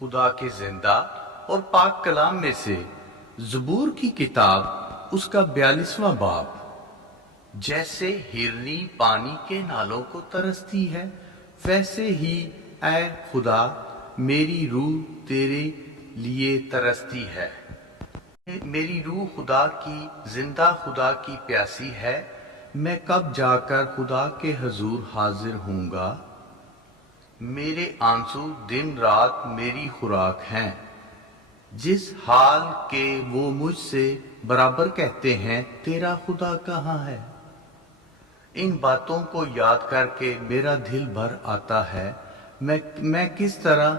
خدا کے زندہ اور پاک کلام میں سے زبور کی کتاب اس کا 42واں باب۔ جیسے ہرنی پانی کے نالوں کو ترستی ہے، ویسے ہی اے خدا میری روح تیرے لیے ترستی ہے۔ میری روح خدا کی، زندہ خدا کی پیاسی ہے۔ میں کب جا کر خدا کے حضور حاضر ہوں گا؟ میرے آنسو دن رات میری خوراک ہیں، جس حال کہ وہ مجھ سے برابر کہتے ہیں تیرا خدا کہاں ہے؟ ان باتوں کو یاد کر کے میرا دل بھر آتا ہے۔ میں کس طرح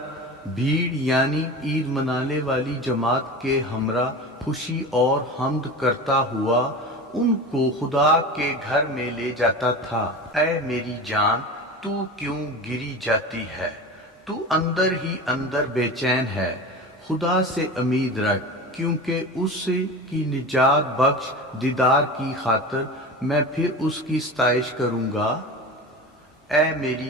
بھیڑ یعنی عید منانے والی جماعت کے ہمراہ خوشی اور حمد کرتا ہوا ان کو خدا کے گھر میں لے جاتا تھا۔ اے میری جان، تو کیوں گری جاتی ہے؟ تو اندر ہی اندر بے چین ہے۔ خدا سے امید رکھ، کیونکہ اس کی نجات بخش دیدار کی خاطر میں پھر اس کی ستائش کروں گا۔ اے میری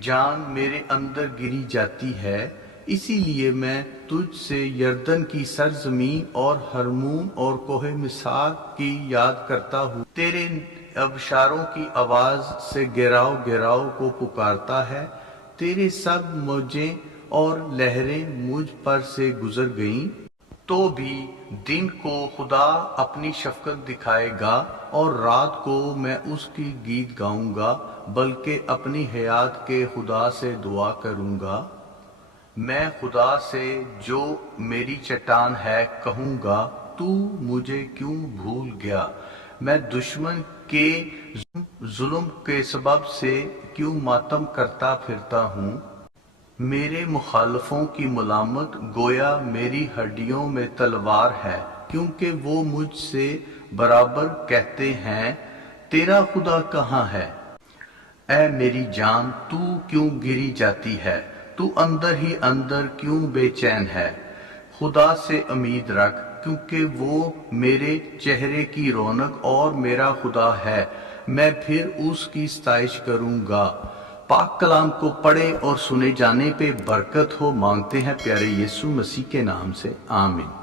جان میرے اندر گری جاتی ہے، اسی لیے میں تجھ سے یردن کی سرزمین اور ہرمون اور کوہ مسار کی یاد کرتا ہوں۔ تیرے ابشاروں کی آواز سے گراؤ گراؤ کو پکارتا ہے۔ تیرے سب موجیں اور لہریں مجھ پر سے گزر گئیں، تو بھی دن کو خدا اپنی شفقت دکھائے گا اور رات کو میں اس کی گیت گاؤں گا، بلکہ اپنی حیات کے خدا سے دعا کروں گا۔ میں خدا سے جو میری چٹان ہے کہوں گا، تو مجھے کیوں بھول گیا؟ میں دشمن کے ظلم کے سبب سے کیوں ماتم کرتا پھرتا ہوں؟ میرے مخالفوں کی ملامت گویا میری ہڈیوں میں تلوار ہے، کیونکہ وہ مجھ سے برابر کہتے ہیں تیرا خدا کہاں ہے؟ اے میری جان، تو کیوں گری جاتی ہے؟ تو اندر ہی اندر کیوں بے چین ہے؟ خدا سے امید رکھ، کیونکہ وہ میرے چہرے کی رونق اور میرا خدا ہے۔ میں پھر اس کی ستائش کروں گا۔ پاک کلام کو پڑھے اور سنے جانے پہ برکت ہو، مانگتے ہیں پیارے یسوع مسیح کے نام سے، آمین۔